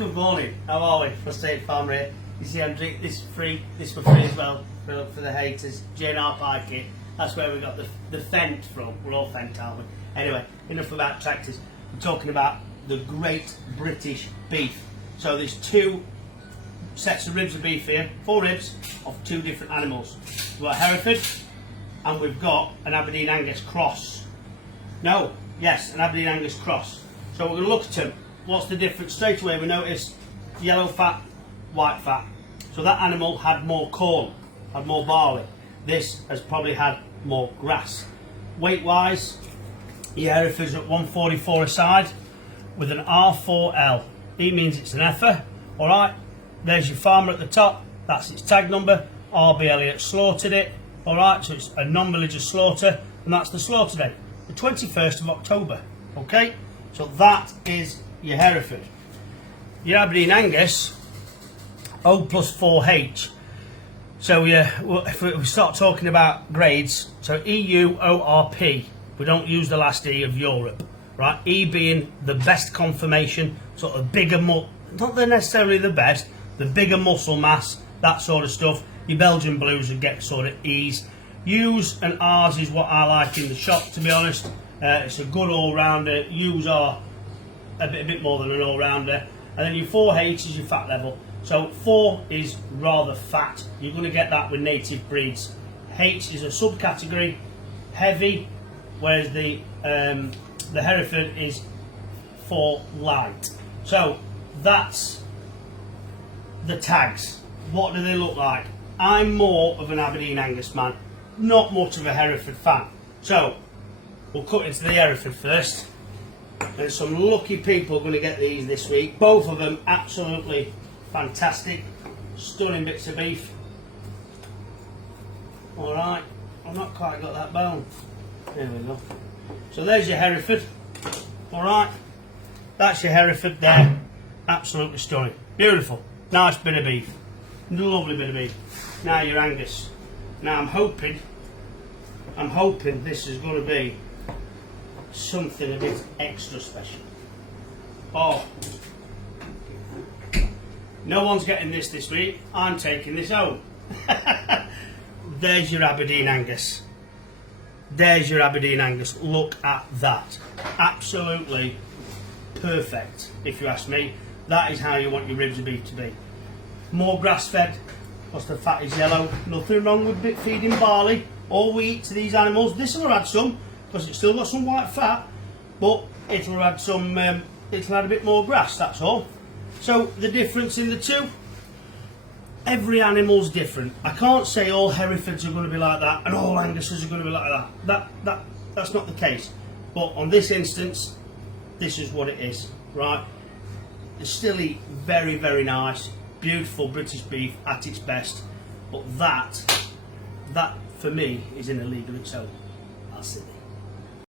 Good morning, how are we? Frustrated Farmer here. You see I'm drinking this free, this for free as well, for the haters. JNR Pie Kit, that's where we got the Fent from. We're all Fent, aren't we? Anyway, enough about tractors. We're talking about the Great British Beef. So there's two sets of ribs of beef here, 4 ribs of 2 different animals. We've got Hereford and we've got an Aberdeen Angus cross. No, yes, an Aberdeen Angus cross. So we're going to look at them. What's the difference? Straight away we notice yellow fat, white fat. So that animal had more corn, had more barley. This has probably had more grass. Weight wise, your Hereford's at 144 a side with an R4L. E means it's an effer. Alright, there's your farmer at the top, that's its tag number. RB Elliott slaughtered it. Alright, so it's a non-religious slaughter, and that's the slaughter date, the 21st of October. Okay, so that is your Hereford. Your Aberdeen Angus, O plus 4H. So if we start talking about grades, so EU ORP, we don't use the last E of Europe, right? E being the best conformation, sort of bigger, not necessarily the best, the bigger muscle mass, that sort of stuff. Your Belgian blues would get sort of E's. U's and R's is what I like in the shop, to be honest. It's a good all-rounder. U's are a bit more than an all-rounder. And then your 4H is your fat level. So 4 is rather fat. You're going to get that with native breeds. H is a subcategory, heavy, whereas the Hereford is 4 light. So that's the tags. What do they look like? I'm more of an Aberdeen Angus man, not much of a Hereford fan. So we'll cut into the Hereford first. And some lucky people are going to get these this week. Both of them absolutely fantastic, stunning bits of beef. Alright, I've not quite got that bone. There we go. So there's your Hereford. Alright, that's your Hereford there. Absolutely stunning. Beautiful. Nice bit of beef. Lovely bit of beef. Now your Angus. Now I'm hoping this is going to be something a bit extra special. Oh, no one's getting this week. I'm taking this home. There's your Aberdeen Angus. There's your Aberdeen Angus. Look at that. Absolutely perfect, if you ask me. That is how you want your ribs of beef to be. More grass fed, because the fat is yellow. Nothing wrong with feeding barley or wheat to these animals. This will have had some, because it's still got some white fat, but it'll have had some, it'll have a bit more grass, that's all. So the difference in the two, every animal's different. I can't say all Herefords are going to be like that and all Anguses are going to be like that. That's not the case. But on this instance, this is what it is, right? It's still very, very nice, beautiful British beef at its best. But that for me is in a league of its own. That's it.